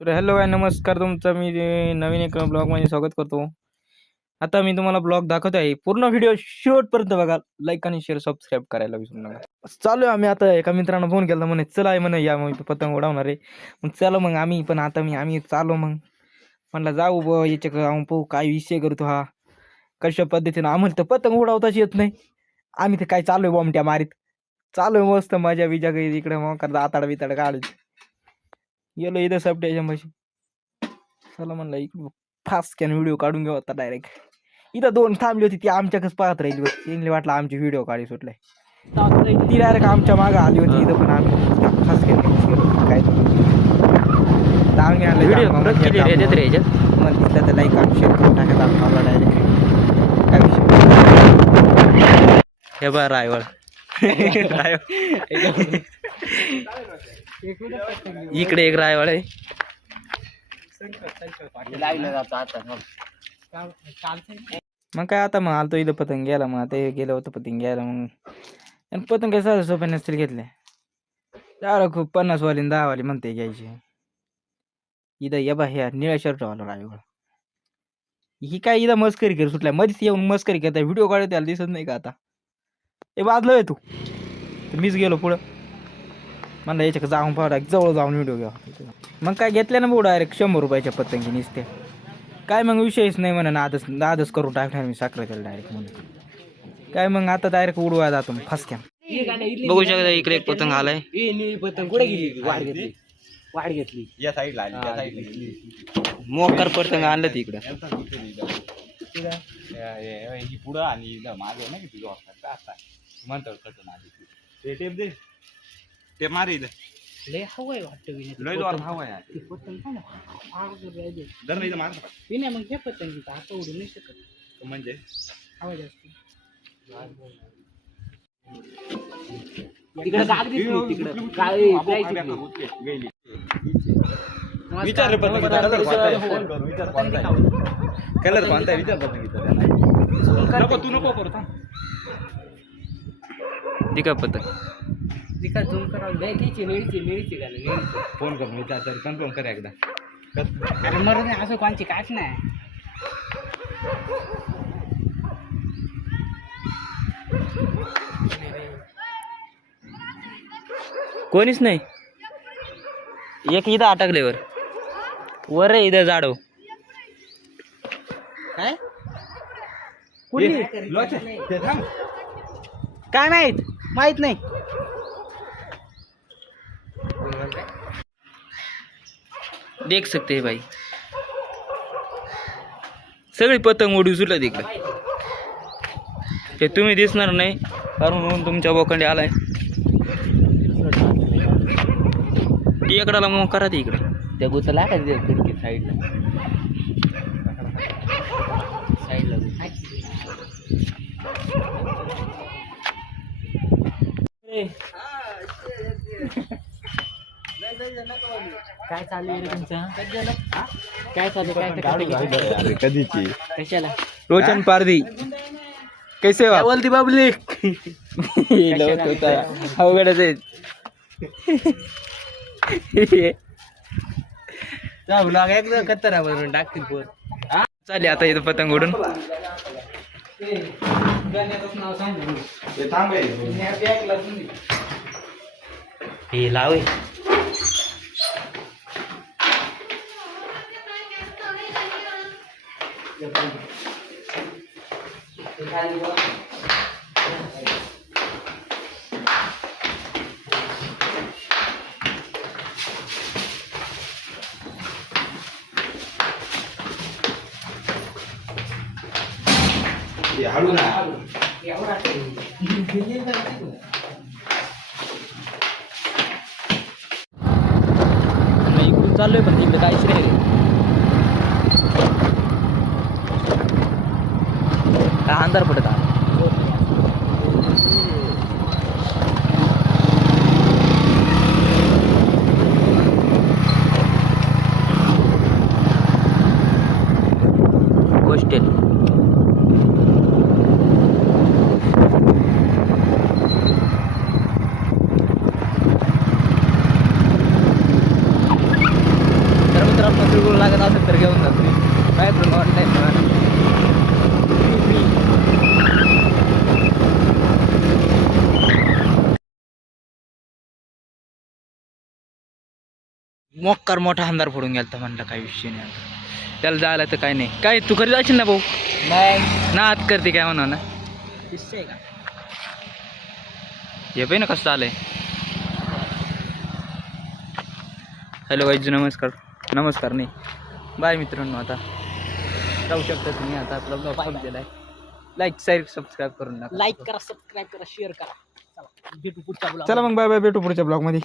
तर हॅलो आहे नमस्कार तुमचं मी नवीन एक ब्लॉगमध्ये स्वागत करतो. आता मी तुम्हाला ब्लॉग दाखवत आहे. पूर्ण व्हिडिओ शेवटपर्यंत बघा. लाईक आणि शेअर सबस्क्राईब करायला विसरू नका. चालू आहे आम्ही आता एका मित्रानं फोन केला म्हणे चला आहे म्हणे या मग पतंग उडवणार आहे. मग चला मग आम्ही पण आता आम्ही चालू मग म्हणलं जाऊ ब याच्या जाऊन पाहू काय विषय करतो हा कशा पद्धतीनं आम्हाला तर पतंग उडवताच येत नाही. आम्ही तर काय चालू आहे बॉम्बट्या मारीत चालू आहे मस्त मजा बिजा काही इकडे मग करता आताड बिताड काढायची. गेलो इथं सप्ट्याच्या म्हशी चला म्हणलं इकडं फास्ट कॅन व्हिडिओ काढून घेऊ आता डायरेक्ट. इथं दोन थांबली होती ती आमच्याकच पाहत राहिली होती. त्यांनी वाटलं आमची व्हिडिओ काढी सुटलाय ती डायरेक्ट आमच्या मागं आली होती. इथं पण आम्ही फास्ट कॅन गेलो काय व्हिडिओ मग दिसलं तर लाईक आणि शेअर करून टाकायचा आम्हाला डायरेक्ट काय विषय. हे बघ रायवळ इकडे एक रायवळ आहे. मग काय आता मग आलतो इथं पतंग घ्यायला मग आता हे गेलं होतं पतंग घ्यायला मग आणि पतंग काय साधं सोप्या नसतील घेतले त्याला खूप 50 वाली 10 वाली म्हणते घ्यायची. इथं ये बा ह्या निळ्या शर्ट वाला रायवळ ही काय इथं मस्करी कर सुटल्या मध्येच येऊन मस्करी करता व्हिडिओ काढत त्याला दिसत नाही का आता हे बाजलं आहे तू मीच गेलो पुढं म्हणलं याच्या जाऊन पाहू जवळ जाऊन व्हिडिओ घ्या. मग काय घेतल्या ना भाऊ डायरेक्ट 100 रुपयाच्या पतंगी निसते काय मग विषयच नाही म्हणा नादच करून टाकणार मी साखरेला डायरेक्ट म्हणून काय मग आता डायरेक्ट उडवायला जातो मग फासक्या बघू शकता इकडे एक पतंग आलाय. पतंग कुठे गेली वाढ घेतली या साईडला आली त्या साईडला मोकर पतंग आणलं तिकडं ही पुढं आणि मागे नाही की तुझं असतात आता म्हणतो कटून आली ते टेप दे ते मारे लय हवंय वाटतं लय जोर हवा आहे पतंग काय ना दर नाही मार नाही मग हे पतंग आता उडू नाही शकत म्हणजे हवा जास्त तिकडे जाग दिसली तिकडे काय गेली विचार कलर कोणता विचार नको तू नको करू दिका पतंग विकास झूम करावं निळीची फोन करून विचार सर कन्फर्म कर एकदा अरे मर नाही असं कोणची काच नाही कोणीच नाही. एक इथं अटकले वर आहे इथं जाडव काय काय माहित नाही. देख सकते है भाई सगळी पतंग उडी सुटलं तिकडे ते तुम्ही दिसणार नाही कारण तुमच्या बोखंडी आलाय इकडाला मग करा ती इकडे त्या गुतला का खिडकी साईडला काय चालू आहे तुमचं काय चालू काय कधीची कशाला रोशन पारदी कैसे हो बोलती पब्लिक अवघडच आहे. एकदम कत्तरा बनवून टाकतील पोर चालेल आता इथं पतंग उडून हे लावे हळू ना इकडून चाललोय पण तिकडे काहीच नाही का अंधार पडत आहे. हॉस्टेल पेट्रोल लागत असेल तर घेऊन जा तुम्ही काय प्रॉब्लेम ऑनलाईन मोक्कार मोठा अंधार फोडून गेला म्हणलं काही विषय नाही आता त्याला जायला तर काय नाही काय तू घरी जाशील ना भाऊ नाही ना आत करते काय म्हणा ना दिसतंय का हे पाहिजे ना कसं चालय हॅलो वाईज नमस्कार नमस्कार नाही बाय मित्रांनो आता जाऊ शकता तुम्ही आता आपला ब्लॉग संपलेला आहे लाईक शेअर सबस्क्राईब करून नका लाईक करा सबस्क्राईब करा शेअर करा चला भेटू पुढच्या ब्लॉग चला मग बाय बाय भेटू पुढच्या ब्लॉगमध्ये